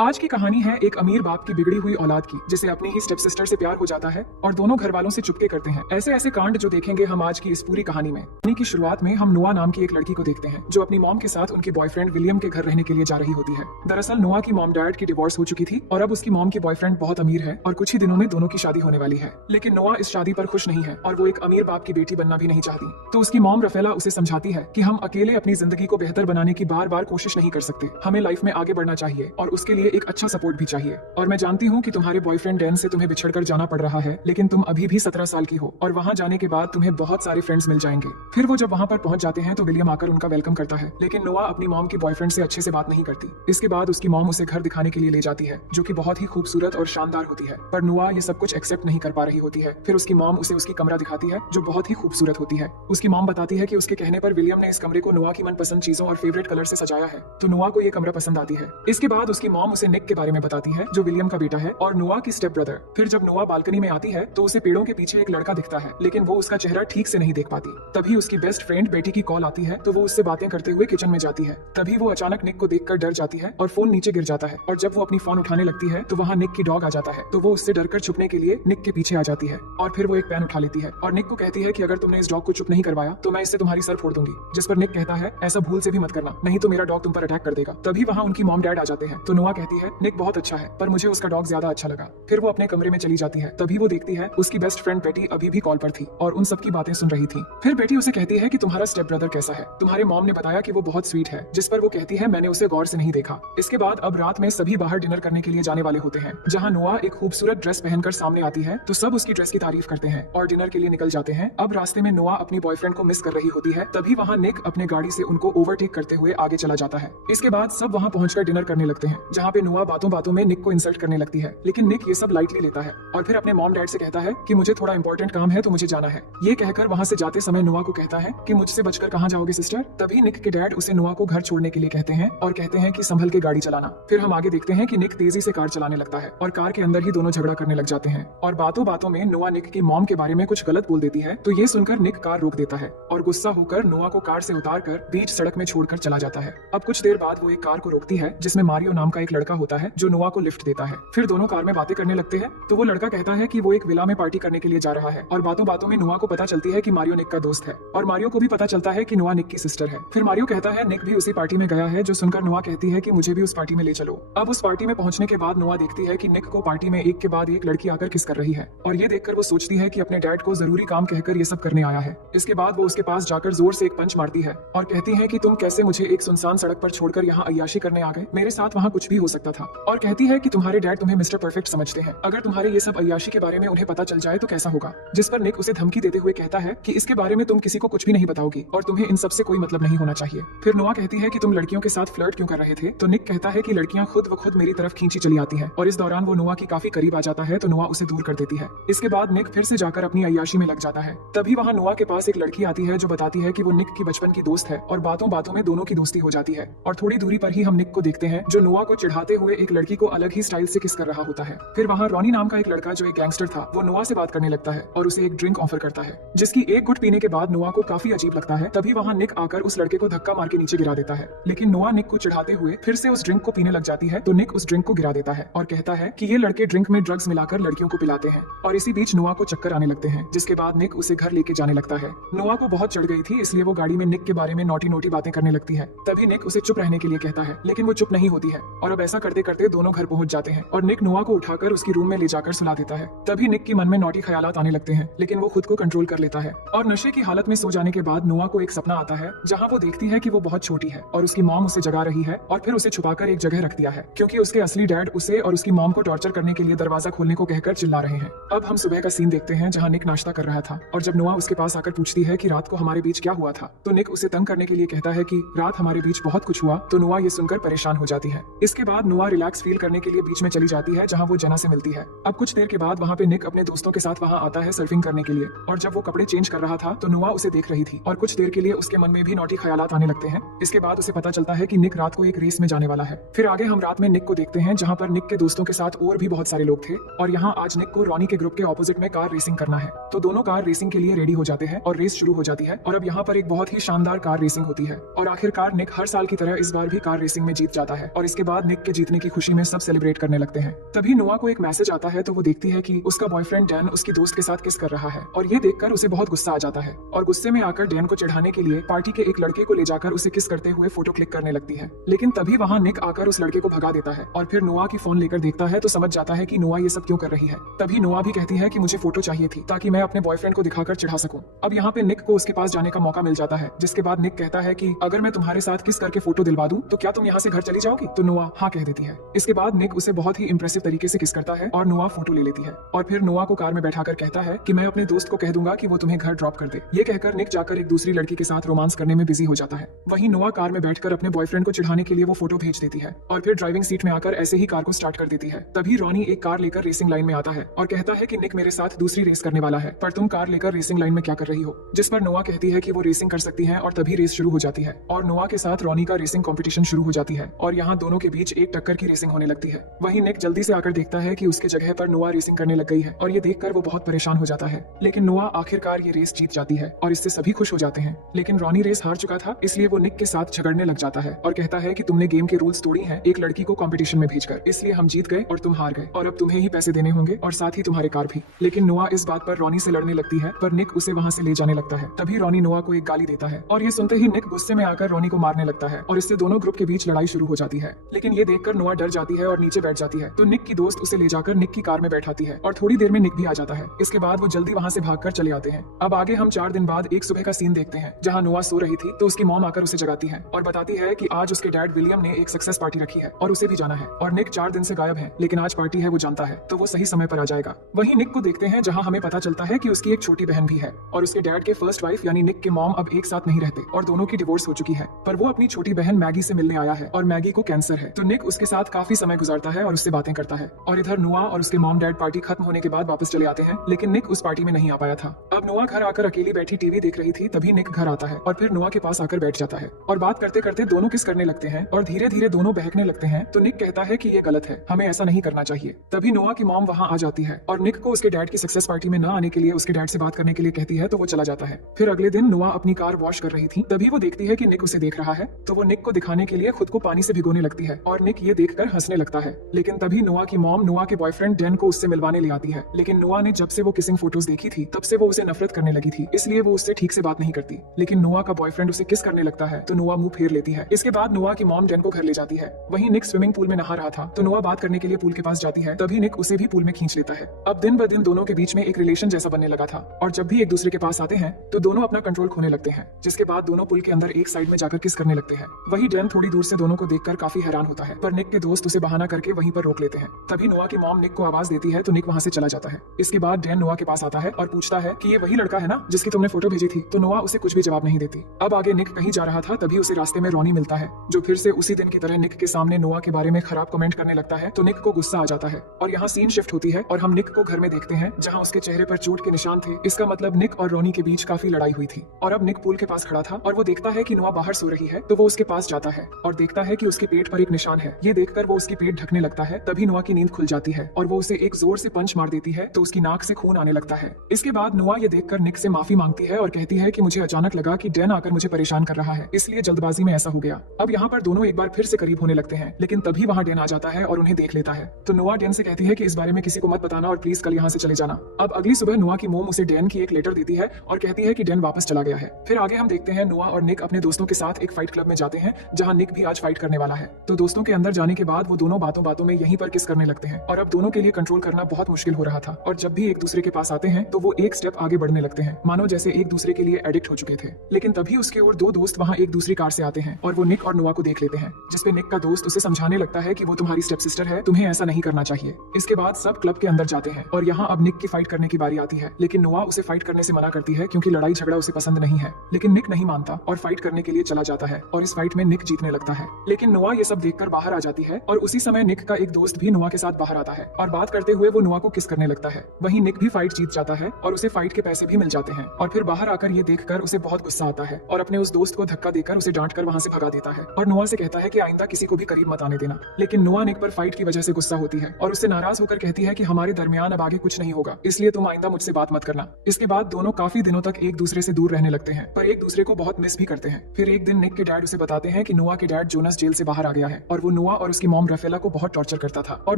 आज की कहानी है एक अमीर बाप की बिगड़ी हुई औलाद की, जिसे अपनी ही स्टेप सिस्टर से प्यार हो जाता है और दोनों घर वालों से चुपके करते हैं। ऐसे ऐसे कांड जो देखेंगे हम आज की इस पूरी कहानी में। कहानी की शुरुआत में हम नोआ नाम की एक लड़की को देखते हैं जो अपनी मॉम के साथ उनकी बॉयफ्रेंड विलियम के घर रहने के लिए जा रही होती है। दरअसल नोआ की मॉम डैड की डिवोर्स हो चुकी थी और अब उसकी मॉम की बॉयफ्रेंड बहुत अमीर है और कुछ ही दिनों में दोनों की शादी होने वाली है। लेकिन नोआ इस शादी पर खुश नहीं है और वो एक अमीर बाप की बेटी बनना भी नहीं चाहती। तो उसकी मॉम रफेला उसे समझाती है कि हम अकेले अपनी जिंदगी को बेहतर बनाने की बार बार कोशिश नहीं कर सकते, हमें लाइफ में आगे बढ़ना चाहिए और उसके लिए एक अच्छा सपोर्ट भी चाहिए। और मैं जानती हूँ कि तुम्हारे बॉयफ्रेंड डैन से तुम्हें बिछड़कर जाना पड़ रहा है, लेकिन तुम अभी भी 17 साल की हो और वहाँ जाने के बाद तुम्हें बहुत सारे फ्रेंड्स मिल जाएंगे। फिर वो जब वहाँ पर पहुंच जाते हैं तो विलियम आकर उनका वेलकम करता है, लेकिन नोआ अपनी मॉम की बॉयफ्रेंड से अच्छे से बात नहीं करती। इसके बाद उसकी मॉम उसे घर दिखाने के लिए ले जाती है, जो कि बहुत ही खूबसूरत और शानदार होती है। पर नोआ ये सब कुछ एक्सेप्ट नहीं कर पा रही होती है। फिर उसकी मॉम उसे उसकी कमरा दिखाती है जो बहुत ही खूबसूरत होती है। उसकी मॉम बताती है कि उसके कहने पर विलियम ने इस कमरे को नोआ की मनपसंद चीजों और फेवरेट कलर से सजाया है, तो नोआ को ये कमरा पसंद आती है। इसके बाद उसकी मॉम उसे निक के बारे में बताती है जो विलियम का बेटा है और नोआ की स्टेप ब्रदर। फिर जब नोआ बालकनी में आती है तो उसे पेड़ों के पीछे एक लड़का दिखता है, लेकिन वो उसका चेहरा ठीक से नहीं देख पाती। तभी उसकी बेस्ट फ्रेंड बेटी की कॉल आती है तो वो उससे बातें करते हुए किचन में जाती है। तभी वो अचानक निक को देखकर डर जाती है और फोन नीचे गिर जाता है। और जब वो अपनी फोन उठाने लगती है तो वहाँ निक की डॉग आ जाता है, तो वो उससे डरकर छुपने के लिए निक के पीछे आ जाती है। और फिर वो एक पेन उठा लेती है और निक को कहती है कि अगर तुमने इस डॉग को चुप नहीं करवाया तो मैं इससे तुम्हारी सर फोड़ दूंगी। जिस पर निक कहता है ऐसा भूल से भी मत करना, नहीं तो मेरा डॉग तुम पर अटैक कर देगा। तभी वहाँ उनकी मॉम डैड आ जाते हैं, तो नोआ कहती है निक बहुत अच्छा है पर मुझे उसका डॉग ज्यादा अच्छा लगा। फिर वो अपने कमरे में चली जाती है। तभी वो देखती है उसकी बेस्ट फ्रेंड बेटी अभी भी कॉल पर थी और उन सबकी बातें सुन रही थी। फिर बेटी उसे कहती है कि तुम्हारा स्टेप ब्रदर कैसा है, तुम्हारे मॉम ने बताया कि वो बहुत स्वीट है। जिस पर वो कहती है मैंने उसे गौर से नहीं देखा। इसके बाद अब रात में सभी बाहर डिनर करने के लिए जाने वाले होते हैं, जहाँ नोआ एक खूबसूरत ड्रेस पहनकर सामने आती है तो सब उसकी ड्रेस की तारीफ करते हैं और डिनर के लिए निकल जाते हैं। अब रास्ते में नोआ अपनी बॉयफ्रेंड को मिस कर रही होती है। तभी वहाँ निक अपने गाड़ी से उनको ओवरटेक करते हुए आगे चला जाता है। इसके बाद सब वहाँ पहुंचकर डिनर करने लगते हैं, जहाँ पे नोआ बातों बातों में निक को इंसल्ट करने लगती है, लेकिन निक ये सब लाइटली लेता है और फिर अपने मॉम डैड से कहता है कि मुझे थोड़ा इंपॉर्टेंट काम है तो मुझे जाना है। ये कहकर वहाँ से जाते समय नोआ को कहता है कि मुझसे बचकर कहाँ जाओगे सिस्टर। तभी निक के डैड उसे नोआ को घर छोड़ने के लिए कहते हैं और कहते हैं कि संभल के गाड़ी चलाना। फिर हम आगे देखते हैं कि निक तेजी से कार चलाने लगता है और कार के अंदर ही दोनों झगड़ा करने लग जाते हैं और बातों बातों में नोआ निक की मॉम के बारे में कुछ गलत बोल देती है, तो ये सुनकर निक कार रोक देता है और गुस्सा होकर नोआ को कार से उतारकर बीच सड़क में छोड़कर चला जाता है। अब कुछ देर बाद वो एक कार को रोकती है जिसमें मारियो नाम का एक लड़का होता है जो नोआ को लिफ्ट देता है। फिर दोनों कार में बातें करने लगते हैं, तो वो लड़का कहता है कि वो एक विला में पार्टी करने के लिए जा रहा है और बातों बातों में नोआ को पता चलती है कि मारियो निक का दोस्त है और मारियो को भी पता चलता है कि नोआ निक की सिस्टर है। फिर मारियो कहता है निक भी उसी पार्टी में गया है, जो सुनकर नोआ कहती है कि मुझे भी उस पार्टी में ले चलो। अब उस पार्टी में पहुंचने के बाद नोआ देखती है कि निक को पार्टी में एक के बाद एक लड़की आकर किस कर रही है और ये देखकर वो सोचती है कि अपने डैड को जरूरी काम कहकर ये सब करने आया है। इसके बाद वो उसके पास जाकर जोर से एक पंच मारती है और कहती है कि तुम कैसे मुझे एक सुनसान सड़क पर छोड़कर यहाँ अय्याशी करने आ गए, मेरे साथ वहाँ कुछ भी हो सकता था। और कहती है कि तुम्हारे डैड तुम्हें मिस्टर परफेक्ट समझते हैं, अगर तुम्हारे ये सब अय्याशी के बारे में उन्हें पता चल जाए तो कैसा होगा। जिस पर निक उसे धमकी देते हुए कहता है कि इसके बारे में तुम किसी को कुछ भी नहीं बताओगी और तुम्हें इन सब से कोई मतलब नहीं होना चाहिए। फिर नोआ कहती है कि तुम लड़कियों के साथ फ्लर्ट क्यों कर रहे थे, तो निक कहता है कि लड़कियां खुद व खुद मेरी तरफ खींची चली आती है और इस दौरान वो नोआ की काफी करीब आ जाता है, तो नोआ उसे दूर कर देती है। इसके बाद निक फिर से जाकर अपनी अय्याशी में लग जाता है। तभी वहाँ नोआ के पास एक लड़की आती है जो बताती है कि वो निक की बचपन की दोस्त है और बातों बातों में दोनों की दोस्ती हो जाती है और थोड़ी दूरी पर ही हम निक को देखते हैं जो नोआ को चिढ़ाते हुए एक लड़की को अलग ही स्टाइल से किस कर रहा होता है। फिर वहाँ रॉनी नाम का एक लड़का जो एक गैंगस्टर था वो नोआ से बात करने लगता है और उसे एक ड्रिंक ऑफर करता है, जिसकी एक घुट पीने के बाद नोआ को काफी अजीब लगता है। तभी वहाँ निक आकर उस लड़के को धक्का मार के नीचे गिरा देता है, लेकिन नोआ निक को चिढ़ाते हुए फिर से उस ड्रिंक को पीने लग जाती है, तो निक उस ड्रिंक को गिरा देता है और कहता है कि ये लड़के ड्रिंक में ड्रग्स मिलाकर लड़कियों को पिलाते हैं। और इसी बीच नोआ को चक्कर आने लगते हैं, जिसके बाद निक उसे घर लेके जाने लगता है। नोआ को बहुत चढ़ गई थी, इसलिए वो गाड़ी में निक के बारे में नोटी नोटी बातें करने लगती है। तभी निक उसे चुप रहने के लिए कहता है, लेकिन वो चुप नहीं होती है और अब ऐसा करते करते दोनों घर पहुंच जाते हैं और निक नोआ को उठाकर उसकी रूम में ले जाकर सुला देता है। तभी निक के मन में नोटी ख्यालात आने लगते हैं, लेकिन वो खुद को कंट्रोल कर लेता है और नशे की हालत में सो जाने के बाद नोआ को एक सपना आता है जहाँ वो देखती है कि वो बहुत छोटी है और उसकी मॉम उसे जगा रही है और फिर उसे छुपाकर एक जगह रख दिया है, क्योंकि उसके असली डैड उसे और उसकी मॉम को टॉर्चर करने के लिए दरवाजा खोलने को कहकर चिल्ला रहे हैं। अब हम सुबह का सीन देखते हैं जहाँ निक नाश्ता कर रहा था और जब नोआ उसके पास आकर पूछती है कि रात को हमारे बीच क्या हुआ था, तो निक उसे तंग करने के लिए कहता है कि रात हमारे बीच बहुत कुछ हुआ, तो नोआ ये सुनकर परेशान हो जाती है। इसके बाद नोआ रिलैक्स फील करने के लिए बीच में चली जाती है जहाँ वो जना से मिलती है। अब कुछ देर के बाद वहाँ पे निक अपने दोस्तों के साथ वहाँ आता है सर्फिंग करने के लिए और जब वो कपड़े चेंज कर रहा था तो नोआ उसे देख रही थी और कुछ देर के लिए उसके मन में भी नोटी ख्यालात आने लगते हैं। इसके बाद उसे पता चलता है कि निक रात को एक रेस में जाने वाला है। फिर आगे हम रात में निक को देखते हैं जहाँ पर निक के दोस्तों के साथ और भी बहुत सारे लोग थे और यहाँ आज निक को रॉनी के ग्रुप के ऑपोजिट में कार रेसिंग करना है, तो दोनों कार रेसिंग के लिए रेडी हो जाते हैं और रेस शुरू हो जाती है। और अब यहाँ पर एक बहुत ही शानदार कार रेसिंग होती है और आखिरकार निक हर साल की तरह इस बार भी कार रेसिंग में जीत जाता है और इसके बाद निक के जीतने की खुशी में सब सेलिब्रेट करने लगते हैं। तभी नोआ को एक मैसेज आता है तो वो देखती है कि उसका बॉयफ्रेंड डैन उसकी दोस्त के साथ किस कर रहा है और ये देखकर उसे बहुत गुस्सा आ जाता है और गुस्से में आकर डैन को चिढ़ाने के लिए पार्टी के एक लड़के को ले जाकर उसे किस करते हुए फोटो क्लिक करने लगती है। लेकिन तभी वहाँ निक आकर उस लड़के को भगा देता है और फिर नोआ की फोन लेकर देखता है तो समझ जाता है कि नोआ ये सब क्यों कर रही है। तभी नोआ भी कहती है कि मुझे फोटो चाहिए थी ताकि मैं अपने बॉयफ्रेंड को दिखाकर चिढ़ा सकूं। अब यहाँ पे निक को उसके पास जाने का मौका मिल जाता है, जिसके बाद निक कहता है कि अगर मैं तुम्हारे साथ किस करके फोटो दिलवा दूं तो क्या तुम यहाँ से घर चली जाओगी? तो नोआ हाँ कह देती है। इसके बाद निक उसे बहुत ही इंप्रेसिव तरीके से किस करता है और नोआ फोटो ले लेती है और फिर नोआ को कार में बैठाकर कहता है कि मैं अपने दोस्त को कह दूंगा कि वो तुम्हें घर ड्रॉप कर दे। ये कहकर निक जाकर एक दूसरी लड़की के साथ रोमांस करने में बिजी हो जाता है। वहीं नोआ कार में बैठकर अपने बॉयफ्रेंड को चिढ़ाने के लिए वो फोटो भेज देती है और फिर ड्राइविंग सीट में आकर ऐसे ही कार को स्टार्ट कर देती है। तभी रॉनी एक कार लेकर रेसिंग लाइन में आता है और कहता है कि निक मेरे साथ दूसरी रेस करने वाला है, पर तुम कार लेकर रेसिंग लाइन में क्या कर रही हो? जिस पर नोआ कहती है कि वो रेसिंग कर सकती है और तभी रेस शुरू हो जाती है और नोआ के साथ रॉनी का रेसिंग कंपटीशन शुरू हो जाती है और यहाँ दोनों के बीच एक टक्कर की रेसिंग होने लगती है। वहीं निक जल्दी से आकर देखता है कि उसके जगह पर नोआ रेसिंग करने लग गई है और ये देखकर वो बहुत परेशान हो जाता है। लेकिन नोआ आखिरकार ये रेस जीत जाती है और इससे सभी खुश हो जाते हैं। लेकिन रॉनी रेस हार चुका था, इसलिए वो निक के साथ झगड़ने लग जाता है और कहता है कि तुमने गेम के रूल्स तोड़ी हैं एक लड़की को कंपटीशन में भेजकर, इसलिए हम जीत गए और तुम हार गए और अब तुम्हें ही पैसे देने होंगे और साथ ही तुम्हारे कार भी। लेकिन नोआ इस बात पर रॉनी से लड़ने लगती है, पर निक उसे वहाँ से ले जाने लगता है। तभी रॉनी नोआ को एक गाली देता है और ये सुनते ही निक गुस्से में आकर रॉनी को मारने लगता है और इससे दोनों ग्रुप के बीच लड़ाई शुरू हो जाती है। लेकिन ये देखकर नोआ डर जाती है और नीचे बैठ जाती है तो निक की दोस्त उसे ले जाकर निक की कार में बैठाती है और थोड़ी देर में निक भी आ जाता है। इसके बाद वो जल्दी वहाँ से भागकर चले आते हैं। अब आगे हम 4 दिन बाद एक सुबह का सीन देखते हैं जहाँ नोआ सो रही थी तो उसकी मॉम आकर उसे जगाती है और बताती है कि आज उसके डैड विलियम ने एक सक्सेस पार्टी रखी है और उसे भी जाना है और निक 4 दिन से गायब है, लेकिन आज पार्टी है वो जानता है तो वो सही समय पर आ जाएगा। वहीं निक को देखते हैं जहाँ हमें पता चलता है कि उसकी एक छोटी बहन भी है और उसके डैड के फर्स्ट वाइफ यानी निक के मॉम अब एक साथ नहीं रहते और दोनों की डिवोर्स हो चुकी है, पर वो अपनी छोटी बहन मैगी से मिलने आया है और मैगी को कैंसर है। तो निक उसके साथ काफी समय गुजारता है और उससे बातें करता है और इधर नोआ और उसके मॉम डैड पार्टी खत्म होने के बाद वापस चले आते हैं, लेकिन निक उस पार्टी में नहीं आ पाया था। अब नोआ घर आकर अकेली बैठी टीवी देख रही थी, तभी निक घर आता है और फिर नोआ के पास आकर बैठ जाता है और बात करते करते दोनों किस करने लगते हैं और धीरे धीरे दोनों बहकने लगते हैं। तो निक कहता है कि ये गलत है, हमें ऐसा नहीं करना चाहिए। तभी नोआ की मॉम वहाँ आ जाती है और निक को उसके डैड की सक्सेस पार्टी में न आने के लिए उसके डैड से बात करने के लिए कहती है तो वो चला जाता है। फिर अगले दिन नोआ अपनी कार वॉश कर रही थी, तभी वो देखती है कि निक उसे देख रहा है तो वो निक को दिखाने के लिए खुद को पानी से भिगोने लगती है और निक ये देखकर हंसने लगता है। लेकिन तभी नोआ की मॉम नोआ के बॉयफ्रेंड डैन को उससे मिलवाने ले आती है, लेकिन नोआ ने जब से वो किसिंग फोटोज देखी थी तब से वो उसे नफरत करने लगी थी, इसलिए वो उससे ठीक से बात नहीं करती। लेकिन नोआ का बॉयफ्रेंड उसे किस करने लगता है तो नोआ मुंह फेर लेती है। इसके बाद नोआ की मॉम डैन को घर ले जाती है। वहीं निक स्विमिंग पूल में नहा रहा था तो नोआ बात करने के लिए पूल के पास जाती है, तभी निक उसे भी पूल में खींच लेता है। अब दिन ब दिन दोनों के बीच में एक रिलेशन जैसा बनने लगा था और जब भी एक दूसरे के पास आते हैं तो दोनों अपना कंट्रोल खोने लगते हैं, जिसके बाद दोनों पुल के अंदर एक साइड में जाकर किस करने लगते हैं। वही डैन थोड़ी दूर से दोनों को देखकर काफी हैरान होता है, पर निक के दोस्त उसे बहाना करके वहीं पर रोक लेते हैं। तभी नोआ की मॉम निक को आवाज देती है तो निक वहाँ से चला जाता है। इसके बाद डैन नोआ के पास आता है और पूछता है कि ये वही लड़का है ना जिसकी तुमने फोटो भेजी थी, तो नोआ उसे कुछ भी जवाब नहीं देती। अब आगे निक कहीं जा रहा था, तभी उसे रास्ते में रॉनी मिलता है जो फिर से उसी दिन की तरह निक के सामने नोआ के बारे में खराब कमेंट करने लगता है। तो निक को गुस्सा आ जाता है और यहाँ सीन शिफ्ट होती है और हम निक को घर में देखते हैं जहाँ उसके चेहरे पर चोट के निशान थे। इसका मतलब निक और रॉनी के बीच काफी लड़ाई हुई थी और अब निक पूल के पास खड़ा था और वो देखता है कि नोआ बाहर सो रही है, तो वो उसके पास जाता है और देखता है कि उसके पेट पर एक निशान है। ये देखकर वो उसकी पेट ढकने लगता है, तभी नोआ की नींद खुल जाती है और वो उसे एक जोर से पंच मार देती है तो उसकी नाक से खून आने लगता है। इसके बाद नोआ ये देखकर निक से माफी मांगती है और कहती है कि मुझे अचानक लगा कि डैन आकर मुझे परेशान कर रहा है, इसलिए जल्दबाजी में ऐसा हो गया। अब यहाँ पर दोनों एक बार फिर से करीब होने लगते हैं, लेकिन तभी वहाँ डैन आ जाता है और उन्हें देख लेता है। तो नोआ डैन से कहती है कि इस बारे में किसी को मत बताना और प्लीज कल यहाँ से चले जाना। अब अगली सुबह नोआ की मोम उसे डैन की एक लेटर देती है और कहती है कि डैन वापस चला गया है। फिर आगे हम देखते हैं नोआ और निक अपने दोस्तों के साथ एक फाइट क्लब में जाते हैं जहाँ निक भी आज फाइट करने वाला है। तो दोस्तों के अंदर जाने के बाद वो दोनों बातों बातों में यहीं पर किस करने लगते हैं और अब दोनों के लिए कंट्रोल करना बहुत मुश्किल हो रहा था और जब भी एक दूसरे के पास आते हैं तो वो एक स्टेप आगे बढ़ने लगते हैं, मानो जैसे एक दूसरे के लिए एडिक्ट हो चुके थे। लेकिन तभी उसके और 2 दोस्त वहाँ एक दूसरी कार से आते हैं और वो निक और नोआ को देख लेते हैं, जिसपे निक का दोस्त उसे समझाने लगता है कि वो तुम्हारी स्टेप सिस्टर है, तुम्हें ऐसा नहीं करना चाहिए। इसके बाद सब क्लब के अंदर जाते हैं और यहाँ अब निक की फाइट करने की बारी आती है, लेकिन नोआ उसे फाइट करने से मना करती है क्योंकि लड़ाई झगड़ा उसे पसंद नहीं है। लेकिन निक नहीं मानता और फाइट करने के लिए चला जाता है और इस फाइट में निक जीतने लगता है। लेकिन नोआ ये सब देखकर बाहर आ जाती है और उसी समय निक का एक दोस्त भी नोआ के साथ बाहर आता है और बात करते हुए वो नोआ को किस करने लगता है। वहीं निक भी फाइट जीत जाता है और उसे फाइट के पैसे भी मिल जाते हैं और फिर बाहर आकर ये देखकर उसे बहुत गुस्सा आता है और अपने उस दोस्त को धक्का देकर उसे डांट कर वहाँ से भगा देता है और नोआ से कहता है कि आइंदा किसी को भी करीब मत आने देना। लेकिन नोआ निक पर फाइट की वजह से गुस्सा होती है और उससे नाराज होकर कहती है कि हमारे दरमियान अब आगे कुछ नहीं होगा, इसलिए तुम आइंदा मुझसे बात मत करना। इसके बाद दोनों काफी दिनों तक एक दूसरे से दूर रहने लगते हैं, पर एक दूसरे को बहुत मिस भी करते हैं। फिर एक दिन निक के डैड उसे बताते हैं कि नोआ के डैड जोनस जेल से बाहर आ गया है और वो वो नोआ और उसकी मॉम राफेला को बहुत टॉर्चर करता था और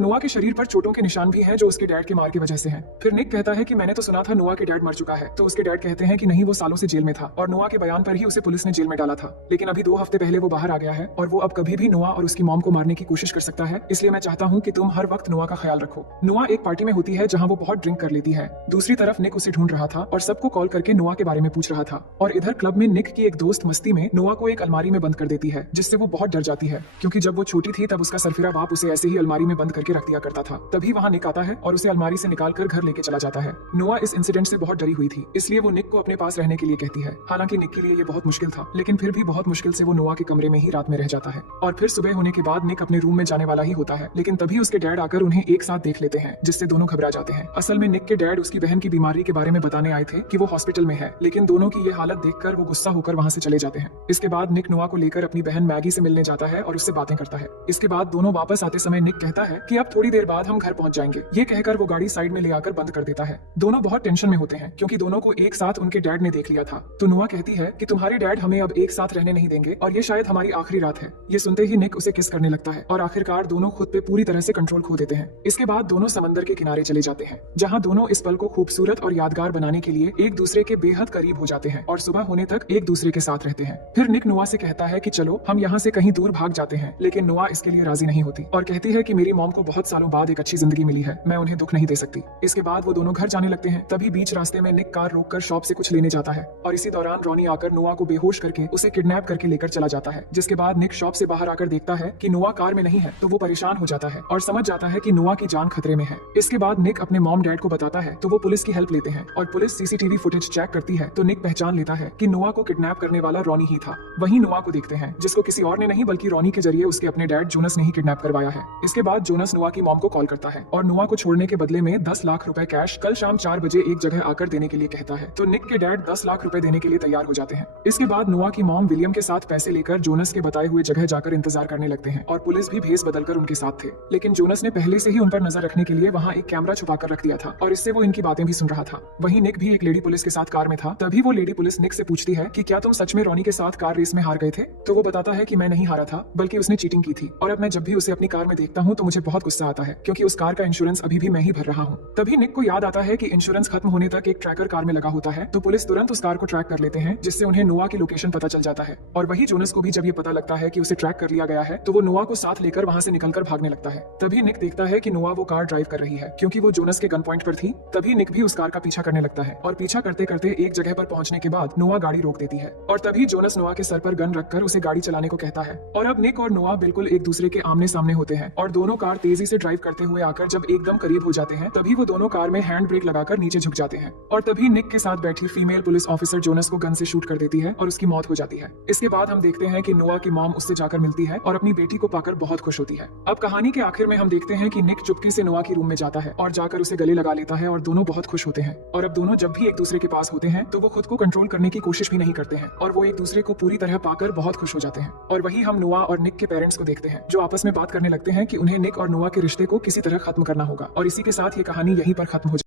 नोआ के शरीर पर चोटों के निशान भी हैं जो उसके डैड के मार की वजह से हैं। फिर निक कहता है कि मैंने तो सुना था नोआ के डैड मर चुका है, तो उसके डैड कहते हैं कि नहीं, वो सालों से जेल में था और नोआ के बयान पर ही उसे पुलिस ने जेल में डाला था, लेकिन अभी 2 हफ्ते पहले वो बाहर आ गया है और वो अब कभी भी नोआ और उसकी मॉम को मारने की कोशिश कर सकता है। इसलिए मैं चाहता हूँ कि तुम हर वक्त नोआ का ख्याल रखो। नोआ एक पार्टी में होती है जहाँ वो बहुत ड्रिंक कर लेती है। दूसरी तरफ निक उसे ढूंढ रहा था और सबको कॉल करके नोआ के बारे में पूछ रहा था। और इधर क्लब में निक की एक दोस्त मस्ती में नोआ को एक अलमारी में बंद कर देती है, जिससे वो बहुत डर जाती है, क्योंकि जब वो छोटी थी तब उसका सरफिरा बाप उसे ऐसे ही अलमारी में बंद करके रख दिया करता था। तभी वहाँ निक आता है और उसे अलमारी से निकालकर घर लेके चला जाता है। नोआ इस इंसिडेंट से बहुत डरी हुई थी, इसलिए वो निक को अपने पास रहने के लिए कहती है। हालांकि निक के लिए ये बहुत मुश्किल था, लेकिन फिर भी बहुत मुश्किल से वो नोआ के कमरे में ही रात में रह जाता है। और फिर सुबह होने के बाद निक अपने रूम में जाने वाला ही होता है, लेकिन तभी उसके डैड आकर उन्हें एक साथ देख लेते हैं, जिससे दोनों घबरा जाते हैं। असल में निक के डैड उसकी बहन की बीमारी के बारे में बताने आए थे कि वो हॉस्पिटल में है, लेकिन दोनों की ये हालत देखकर वो गुस्सा होकर वहाँ से चले जाते हैं। इसके बाद निक नोआ को लेकर अपनी बहन मैगी से मिलने जाता है और उससे बातें करता है। इसके बाद दोनों वापस आते समय निक कहता है कि अब थोड़ी देर बाद हम घर पहुंच जाएंगे। ये कहकर वो गाड़ी साइड में ले आकर बंद कर देता है। दोनों बहुत टेंशन में होते हैं, क्योंकि दोनों को एक साथ उनके डैड ने देख लिया था। तो नोआ कहती है कि तुम्हारे डैड हमें अब एक साथ रहने नहीं देंगे और ये शायद हमारी आखिरी रात है। ये सुनते ही निक उसे किस करने लगता है और आखिरकार दोनों खुद पे पूरी तरह से कंट्रोल खो देते हैं। इसके बाद दोनों समंदर के किनारे चले जाते हैं, जहाँ दोनों इस पल को खूबसूरत और यादगार बनाने के लिए एक दूसरे के बेहद करीब हो जाते हैं और सुबह होने तक एक दूसरे के साथ रहते हैं। फिर निक नोआ से कहता है कि चलो हम यहाँ से कहीं दूर भाग जाते हैं, लेकिन नोआ इसके लिए राजी नहीं होती और कहती है कि मेरी मॉम को बहुत सालों बाद एक अच्छी जिंदगी मिली है, मैं उन्हें दुख नहीं दे सकती। इसके बाद वो दोनों घर जाने लगते हैं। तभी बीच रास्ते में निक कार रोककर शॉप से कुछ लेने जाता है और इसी दौरान रॉनी आकर नोआ को बेहोश करके उसे किडनैप करके लेकर चला जाता है। जिसके बाद निक शॉप से बाहर आकर देखता है कि नोआ कार में नहीं है, तो वो परेशान हो जाता है और समझ जाता है कि नोआ की जान खतरे में है। इसके बाद निक अपने मॉम डैड को बताता है, तो वो पुलिस की हेल्प लेते हैं और पुलिस सीसीटीवी फुटेज चेक करती है, तो निक पहचान लेता है कि नोआ को किडनैप करने वाला रॉनी ही था। वहीं नोआ को देखते हैं, जिसको किसी और ने नहीं बल्कि रॉनी के जरिए उसके अपने डैड जोनस ने ही किडनैप करवाया है। इसके बाद जोनस नोआ की मॉम को कॉल करता है और नोआ को छोड़ने के बदले में 10 लाख रुपए कैश कल शाम 4 बजे एक जगह आकर देने के लिए कहता है। तो निक के डैड 10 लाख रुपए देने के लिए तैयार हो जाते हैं। इसके बाद नोआ की मॉम विलियम के साथ पैसे लेकर जोनस के बताए हुए जगह जाकर इंतजार करने लगते हैं और पुलिस भी भेस बदलकर उनके साथ थे, लेकिन जोनस ने पहले से ही उन पर नजर रखने के लिए वहाँ एक कैमरा छुपा कर रख दिया था और इससे वो इनकी बातें भी सुन रहा था। वहीं निक भी एक लेडी पुलिस के साथ कार में था। तभी वो लेडी पुलिस निक से पूछती है कि क्या तुम सच में रॉनी के साथ कार रेस में हार गए थे? तो वो बताता है कि मैं नहीं हारा था, बल्कि उसने चीटिंग की थी और अब मैं जब भी उसे अपनी कार में देखता हूँ तो मुझे बहुत गुस्सा आता है, क्योंकि उस कार का इंश्योरेंस अभी भी मैं ही भर रहा हूँ। तभी निक को याद आता है कि इंश्योरेंस खत्म होने तक एक ट्रैकर कार में लगा होता है, तो पुलिस तुरंत उस कार को ट्रैक कर लेते हैं, जिससे उन्हें नोआ की लोकेशन पता चल जाता है। और वही जोनस को भी जब ये पता लगता है कि उसे ट्रैक कर लिया गया है, तो वो नोआ को साथ लेकर वहाँ से निकलकर भागने लगता है। तभी निक देखता है कि नोआ वो कार ड्राइव कर रही है, क्योंकि वो जोनस के गन पॉइंट पर थी। तभी निक भी उस कार का पीछा करने लगता है और पीछा करते करते एक जगह पर पहुंचने के बाद नोआ गाड़ी रोक देती है और तभी जोनस नोआ के सर पर गन रखकर उसे गाड़ी चलाने को कहता है। और अब निक और नोआ बिल्कुल एक दूसरे के आमने सामने होते हैं और दोनों कार तेजी से ड्राइव करते हुए आकर जब एकदम करीब हो जाते हैं, तभी वो दोनों कार में हैंड ब्रेक लगाकर नीचे झुक जाते हैं और तभी निक के साथ बैठी फीमेल पुलिस ऑफिसर जोनस को गन से शूट कर देती है और उसकी मौत हो जाती है। इसके बाद हम देखते हैं कि नोआ की मॉम उससे जाकर मिलती है और अपनी बेटी को पाकर बहुत खुश होती है। अब कहानी के आखिर में हम देखते हैं कि निक चुपके से नोआ की रूम में जाता है और जाकर उसे गले लगा लेता है और दोनों बहुत खुश होते हैं। और अब दोनों जब भी एक दूसरे के पास होते हैं तो वो खुद को कंट्रोल करने की कोशिश भी नहीं करते हैं और वो एक दूसरे को पूरी तरह पाकर बहुत खुश हो जाते हैं। और वही हम नोआ और निक के पेरेंट्स को देखते हैं, जो आपस में बात करने लगते हैं कि उन्हें निक और नोआ के रिश्ते को किसी तरह खत्म करना होगा। और इसी के साथ ये कहानी यहीं पर खत्म हो